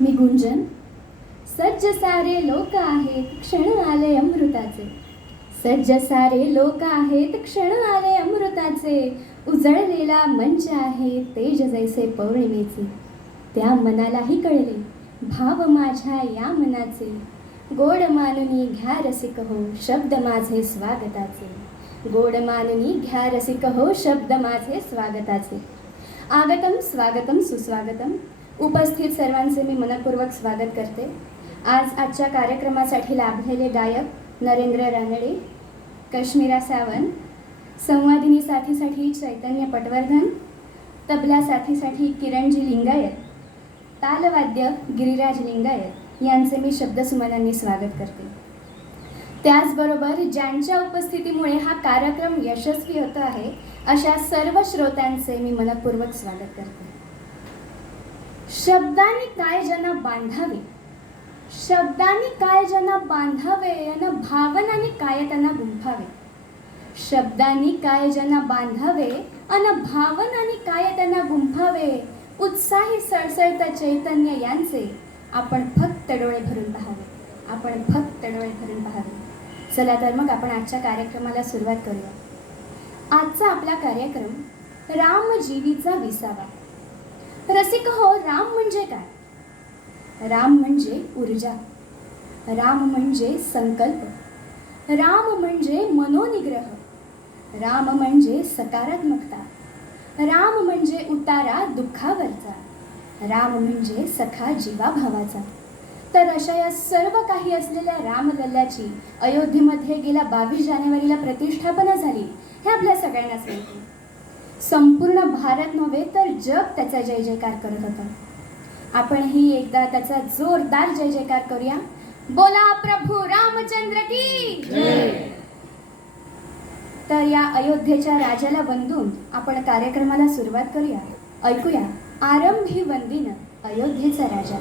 मी गुंजन. सज्ज सारे लोक आहेत, क्षण आले अमृताचे. सज्ज सारे लोक आहेत, क्षण आले अमृताचे. उजळलेला मंच आहे, तेज जैसे पौर्णिमेचे. त्या मनालाही कळले भाव माझ्या या मनाचे. गोड मानुनी घ्या रसिक हो, शब्द माझे स्वागताचे. गोड मानुनी घ्या रसिक हो, शब्द माझे स्वागताचे. आगतम स्वागतम सुस्वागतम. उपस्थित सर्वांचे मी मनपूर्वक स्वागत करते. आजच्या कार्यक्रमासाठी लाभलेले गायक नरेंद्र रानडे, कश्मीरा सावंत, संवादिनी साथीसाठी चैतन्य पटवर्धन, तबला साथीसाठी किरणजी लिंगायत, तालवाद्य गिरिराज लिंगायत यांचे मी शब्दसुमनांनी स्वागत करते. त्याचबरोबर ज्यांच्या उपस्थितीमुळे हा कार्यक्रम यशस्वी होतो आहे अशा सर्व श्रोत्यांचे मी मनपूर्वक स्वागत करते. शब्दांनी काय जना बांधावे, शब्दांनी काय जना बांधावे, अन भावनांनी काय त्यांना गुंफावे. शब्दांनी काय जना बांधावे, अन भावनांनी काय त्यांना गुंफावे. उत्साही सळसळतं चैतन्य यांचे आपण फक्त डोळे भरून पाहावे, आपण फक्त डोळे भरून पाहावे. चला तर मग आपण आजच्या कार्यक्रमाला सुरुवात करूया. आजचा आपला कार्यक्रम रामजीवीचा विसावा. रसिक हो, राम म्हणजे काय? राम म्हणजे ऊर्जा, राम म्हणजे संकल्प, राम म्हणजे मनोनिग्रह, राम म्हणजे सकारात्मकता, राम म्हणजे उतारा दुःखावरचा, राम म्हणजे सखा जीवाभावाचा. तर अशा या सर्व काही असलेल्या रामलल्ल्याची अयोध्येमध्ये गेल्या 22 जानेवारीला प्रतिष्ठापना झाली हे आपल्या सगळ्यांनाच माहिती. संपूर्ण भारत नव्हे तर जग त्याचा जय जयकार करत होतं. आपणही एकदा त्याचा जोरदार जय जयकार करूया. बोला प्रभू रामचंद्र की जय. तर या अयोध्येच्या राजाला वंदून आपण कार्यक्रमाला सुरुवात करूया. ऐकूया आरंभी वंदिन अयोध्येचा राजा.